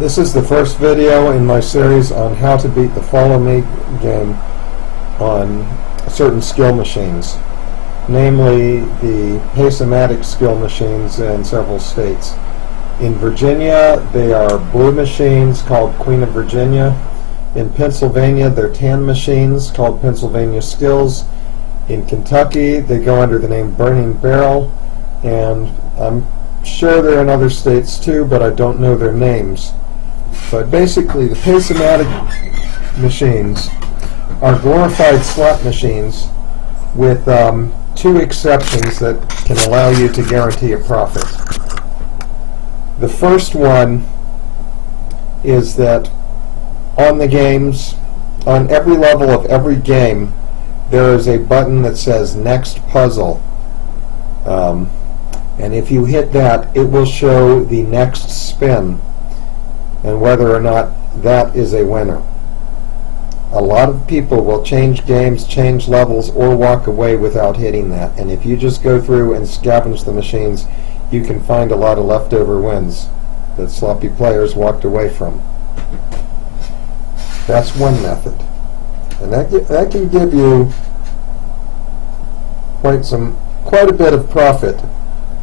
This is the first video in my series on how to beat the Follow Me game on certain skill machines, namely the Pace-O-Matic skill machines in several states. In Virginia, they are blue machines called Queen of Virginia. In Pennsylvania, they're tan machines called Pennsylvania Skills. In Kentucky, they go under the name Burning Barrel, and I'm sure they're in other states too, but I don't know their names. But basically, the Pace-O-Matic machines are glorified slot machines with two exceptions that can allow you to guarantee a profit. The first one is that on the games, on every level of every game, there is a button that says Next Puzzle. And if you hit that, it will show the next spin and whether or not that is a winner. A lot of people will change games, change levels, or walk away without hitting that. And if you just go through and scavenge the machines, you can find a lot of leftover wins that sloppy players walked away from. That's one method. And that can give you quite a bit of profit.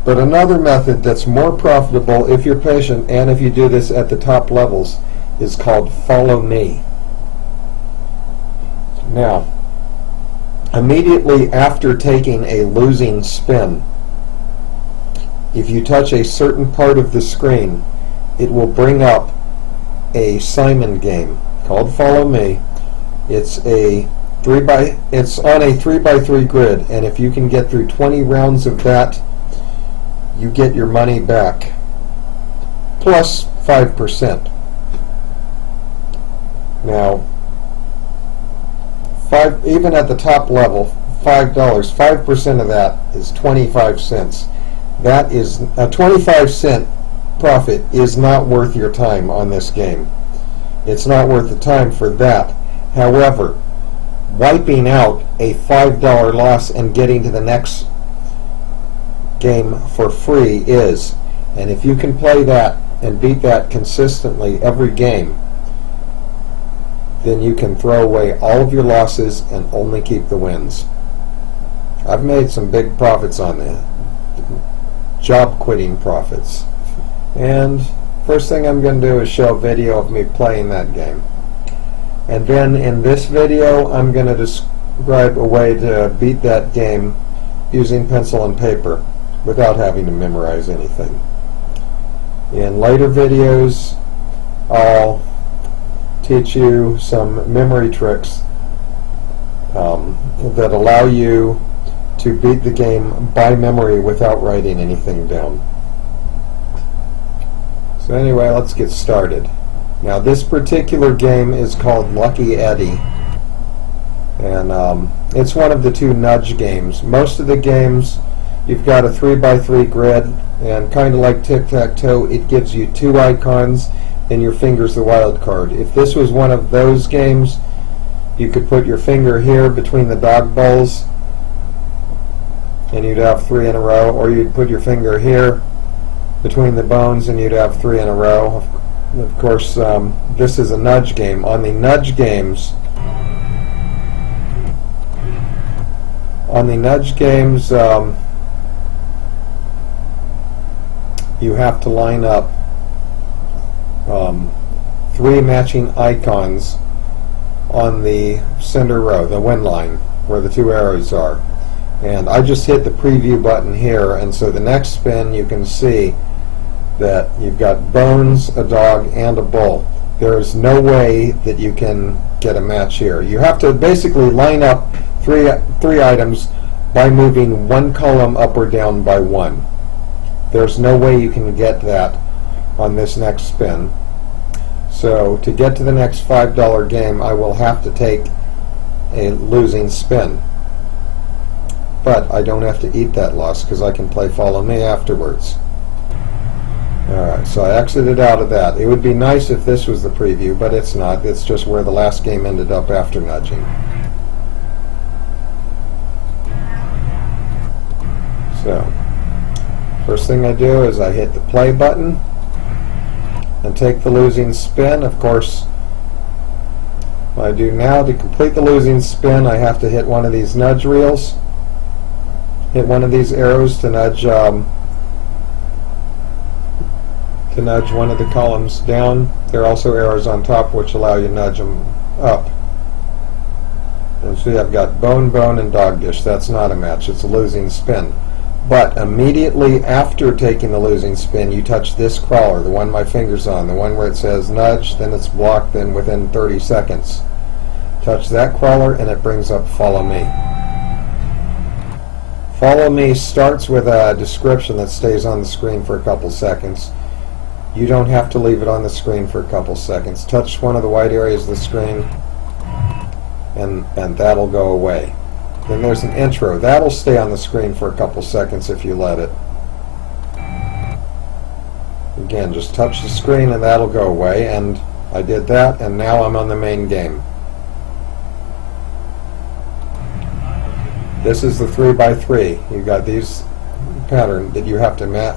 But another method that's more profitable if you're patient and if you do this at the top levels is called Follow Me. Now, immediately after taking a losing spin, if you touch a certain part of the screen, it will bring up a Simon game called Follow Me. It's on a 3x3 grid, and if you can get through 20 rounds of that, you get your money back, plus 5%. Now, even at the top level, $5, 5% of that is 25 cents. That is a 25-cent profit is not worth your time on this game. It's not worth the time for that. However, wiping out a $5 loss and getting to the next game for free is. And if you can play that and beat that consistently every game, then you can throw away all of your losses and only keep the wins. I've made some big profits on that. Job quitting profits. And first thing I'm going to do is show a video of me playing that game. And then in this video I'm going to describe a way to beat that game using pencil and paper without having to memorize anything. In later videos I'll teach you some memory tricks that allow you to beat the game by memory without writing anything down. So anyway, let's get started. Now this particular game is called Lucky Eddie, and it's one of the two nudge games. Most of the games you've got a 3x3 grid, and kind of like tic-tac-toe, it gives you two icons and your finger's the wild card. If this was one of those games, you could put your finger here between the dog balls and you'd have 3 in a row, or you'd put your finger here between the bones and you'd have 3 in a row. Of course, this is a nudge game. On the nudge games, you have to line up 3 matching icons on the center row, the win line, where the 2 arrows are. And I just hit the preview button here, and so the next spin you can see that you've got bones, a dog, and a bull. There's no way that you can get a match here. You have to basically line up three items by moving one column up or down by 1. There's no way you can get that on this next spin. So to get to the next $5 game, I will have to take a losing spin. But I don't have to eat that loss because I can play Follow Me afterwards. Alright, so I exited out of that. It would be nice if this was the preview, but it's not. It's just where the last game ended up after nudging. So, first thing I do is I hit the play button, and take the losing spin. Of course, what I do now to complete the losing spin, I have to hit one of these nudge reels, hit one of these arrows to nudge one of the columns down. There are also arrows on top which allow you to nudge them up. And see, I've got bone, bone, and dog dish. That's not a match. It's a losing spin. But immediately after taking the losing spin, you touch this crawler, the one my finger's on, the one where it says nudge, then it's blocked, then within 30 seconds. Touch that crawler and it brings up Follow Me. Follow Me starts with a description that stays on the screen for a couple seconds. You don't have to leave it on the screen for a couple seconds. Touch one of the white areas of the screen and that'll go away. Then there's an intro. That'll stay on the screen for a couple seconds if you let it. Again, just touch the screen and that'll go away, and I did that, and now I'm on the main game. This is the 3x3. You've got these pattern that you have to match.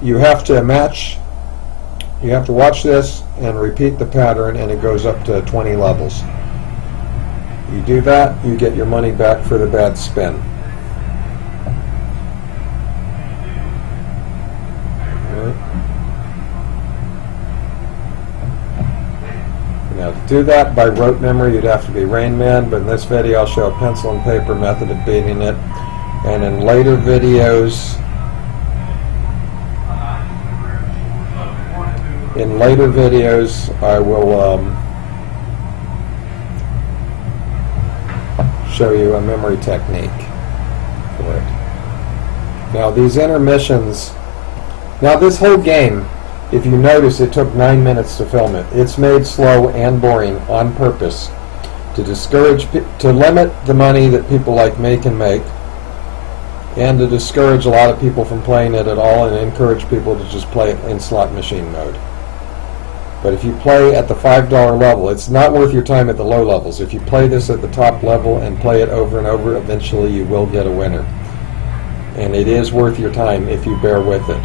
You have to match. You have to watch this and repeat the pattern, and it goes up to 20 levels. You do that, you get your money back for the bad spin. Right. Now to do that by rote memory, you'd have to be Rain Man, but in this video I'll show a pencil and paper method of beating it. And in later videos, I will show you a memory technique for it. Now these intermissions, now this whole game, if you notice, it took 9 minutes to film it. It's made slow and boring on purpose to discourage, to limit the money that people like me can make, and to discourage a lot of people from playing it at all and encourage people to just play it in slot machine mode. But if you play at the $5 level, it's not worth your time at the low levels. If you play this at the top level and play it over and over, eventually you will get a winner. And it is worth your time if you bear with it.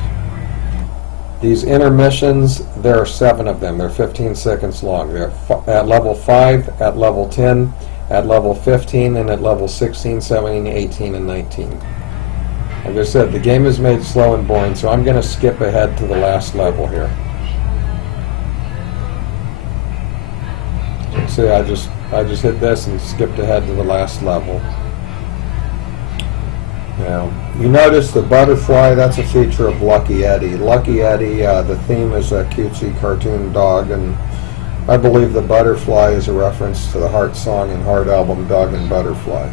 These intermissions, there are 7 of them. They're 15 seconds long. They're at level 5, at level 10, at level 15, and at level 16, 17, 18, and 19. Like I said, the game is made slow and boring, so I'm going to skip ahead to the last level here. See, I just hit this and skipped ahead to the last level. Now, you notice the butterfly, that's a feature of Lucky Eddie. Lucky Eddie, the theme is a cutesy cartoon dog, and I believe the butterfly is a reference to the Heart song and Heart album, Dog and Butterfly.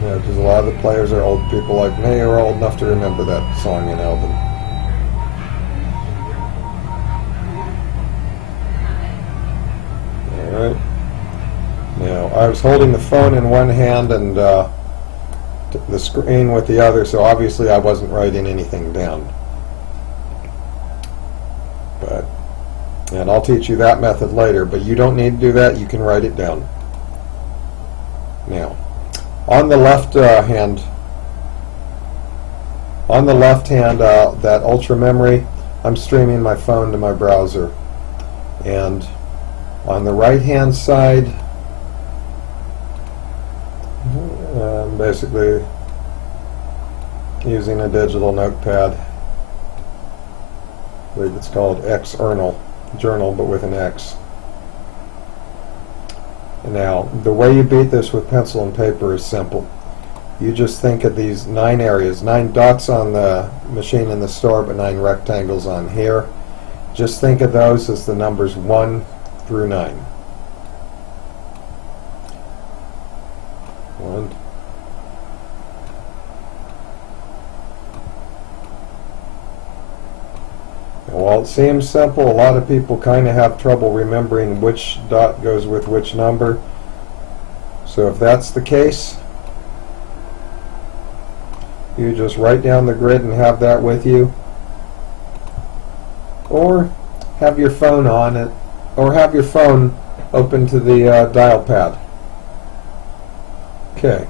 You know, because a lot of the players are old people like me who are old enough to remember that song and album. Alright. Now, I was holding the phone in one hand and the screen with the other, so obviously I wasn't writing anything down. And I'll teach you that method later, but you don't need to do that. You can write it down. Now, on the left hand, that ultra memory, I'm streaming my phone to my browser. And on the right hand side, I'm basically using a digital notepad. I believe it's called Xernal, journal, but with an X. Now, the way you beat this with pencil and paper is simple. You just think of these 9 areas, 9 dots on the machine in the store, but 9 rectangles on here. Just think of those as the numbers 1 through 9. 1. While it seems simple, a lot of people kind of have trouble remembering which dot goes with which number. So if that's the case, you just write down the grid and have that with you. Or have your phone on it, or have your phone open to the dial pad. Okay,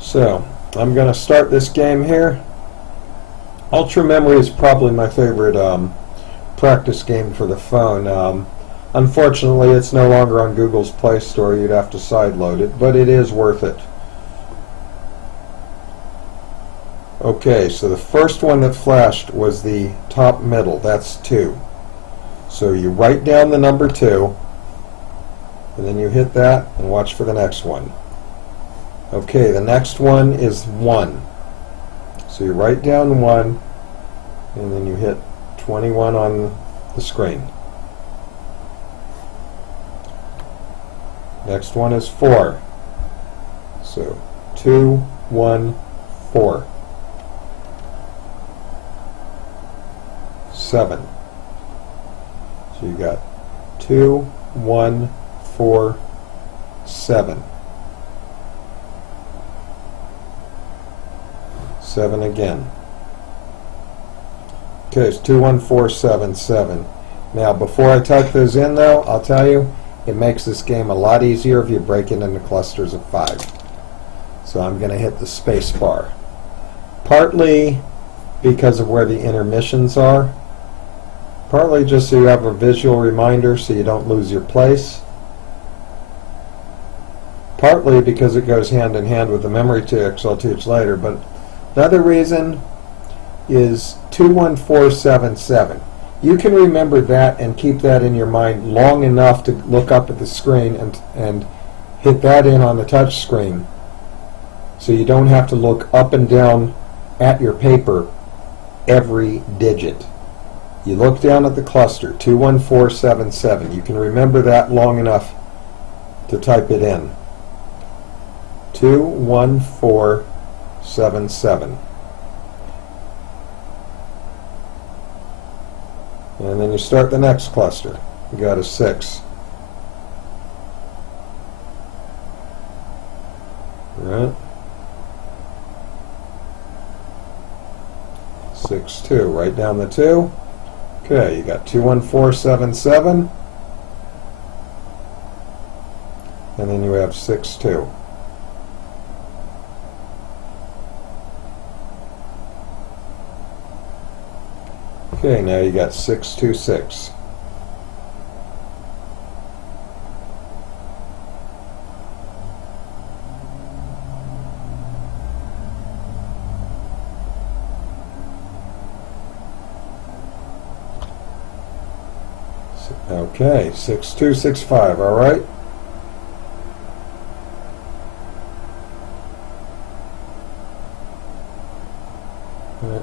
so I'm going to start this game here. Ultra Memory is probably my favorite practice game for the phone. Unfortunately, it's no longer on Google's Play Store. You'd have to sideload it, but it is worth it. Okay, so the first one that flashed was the top middle. That's 2. So you write down the number 2, and then you hit that and watch for the next one. Okay, the next one is 1. So you write down 1, and then you hit 21 on the screen. Next one is 4. So 2, 1, 4. 7. So you got 2, 1, 4, 7. 7 again. Okay, it's 2, 1, 4, 7, 7. Now, before I type those in, though, I'll tell you, it makes this game a lot easier if you break it into clusters of 5. So I'm going to hit the space bar. Partly because of where the intermissions are. Partly just so you have a visual reminder so you don't lose your place. Partly because it goes hand in hand with the memory tricks I'll teach later. But another reason is 21477. You can remember that and keep that in your mind long enough to look up at the screen and hit that in on the touch screen, so you don't have to look up and down at your paper every digit. You look down at the cluster, 21477. You can remember that long enough to type it in. 21477. And then you start the next cluster. You got a 6. Right? 6, 2. Write down the 2. Okay, you got 21477. And then you have 6, 2. Okay, now you got 626. Okay, 6265, all right? All right.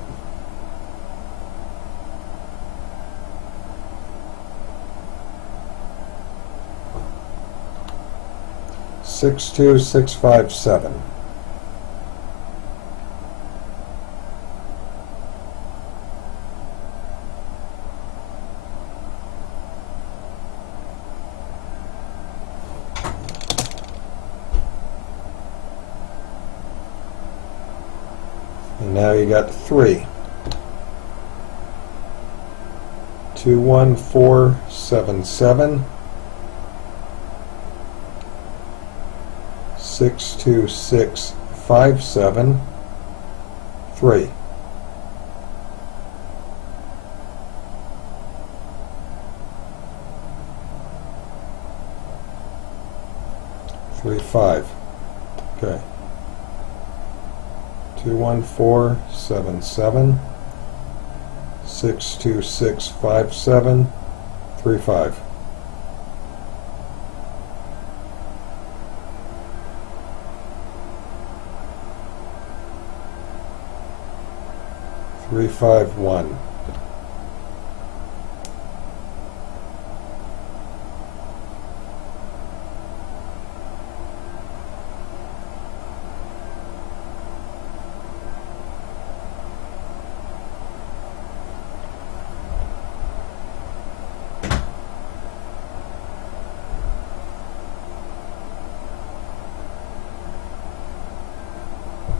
62657. And now you got 3. 21477. 62657. 3. Three, 5. Okay. 21477. 62657. 3, 5. 351.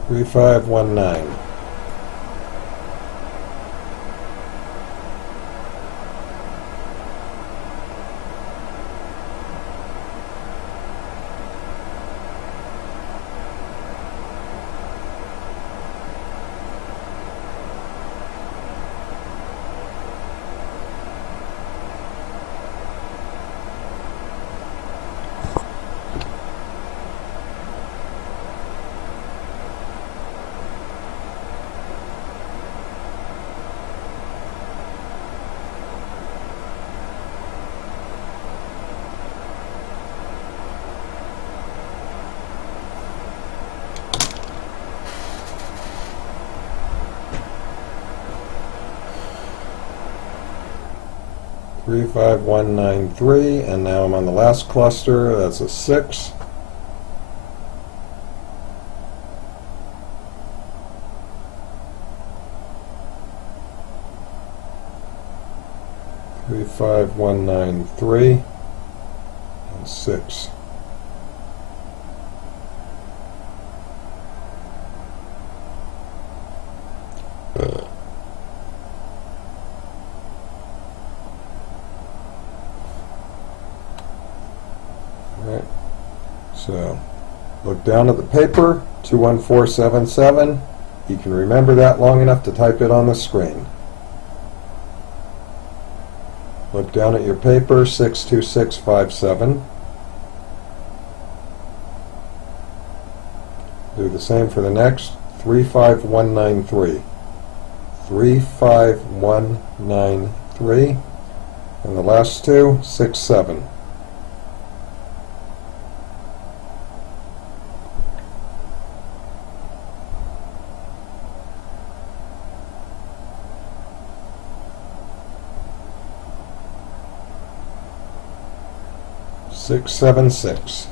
Three, 5, 1, 9. 35193, and now I'm on the last cluster. That's a 6. Three, 5, 1, 9, 3, and 6. Alright, so look down at the paper, 21477. You can remember that long enough to type it on the screen. Look down at your paper, 62657. Do the same for the next, 35193. 35193. And the last two, 6, 7. Six, 7, 6.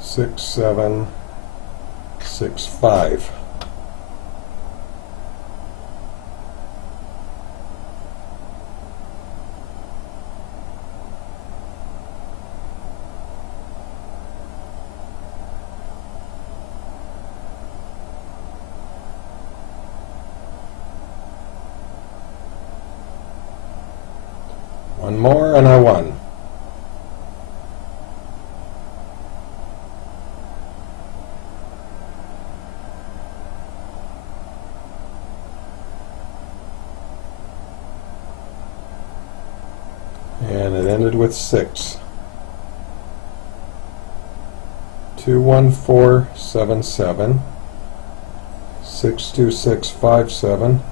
Six, 7, 6, 5. One more and I won. And it ended with 6. 21477, 62657,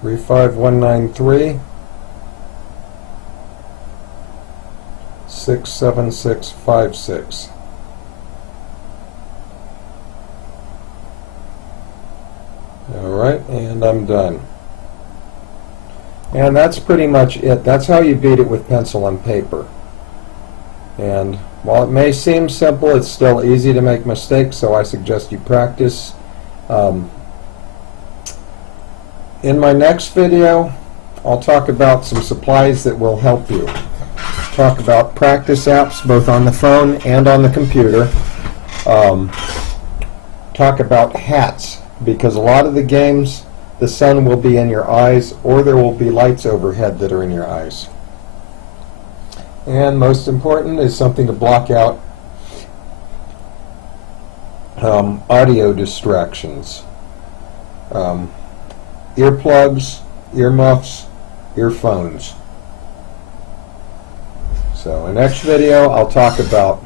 35193, 67656. Alright, and I'm done. And that's pretty much it. That's how you beat it with pencil and paper. And while it may seem simple, it's still easy to make mistakes, so I suggest you practice. In my next video, I'll talk about some supplies that will help you. Talk about practice apps both on the phone and on the computer. Talk about hats, because a lot of the games, the sun will be in your eyes, or there will be lights overhead that are in your eyes. And most important is something to block out audio distractions. Earplugs, earmuffs, earphones. So in the next video I'll talk about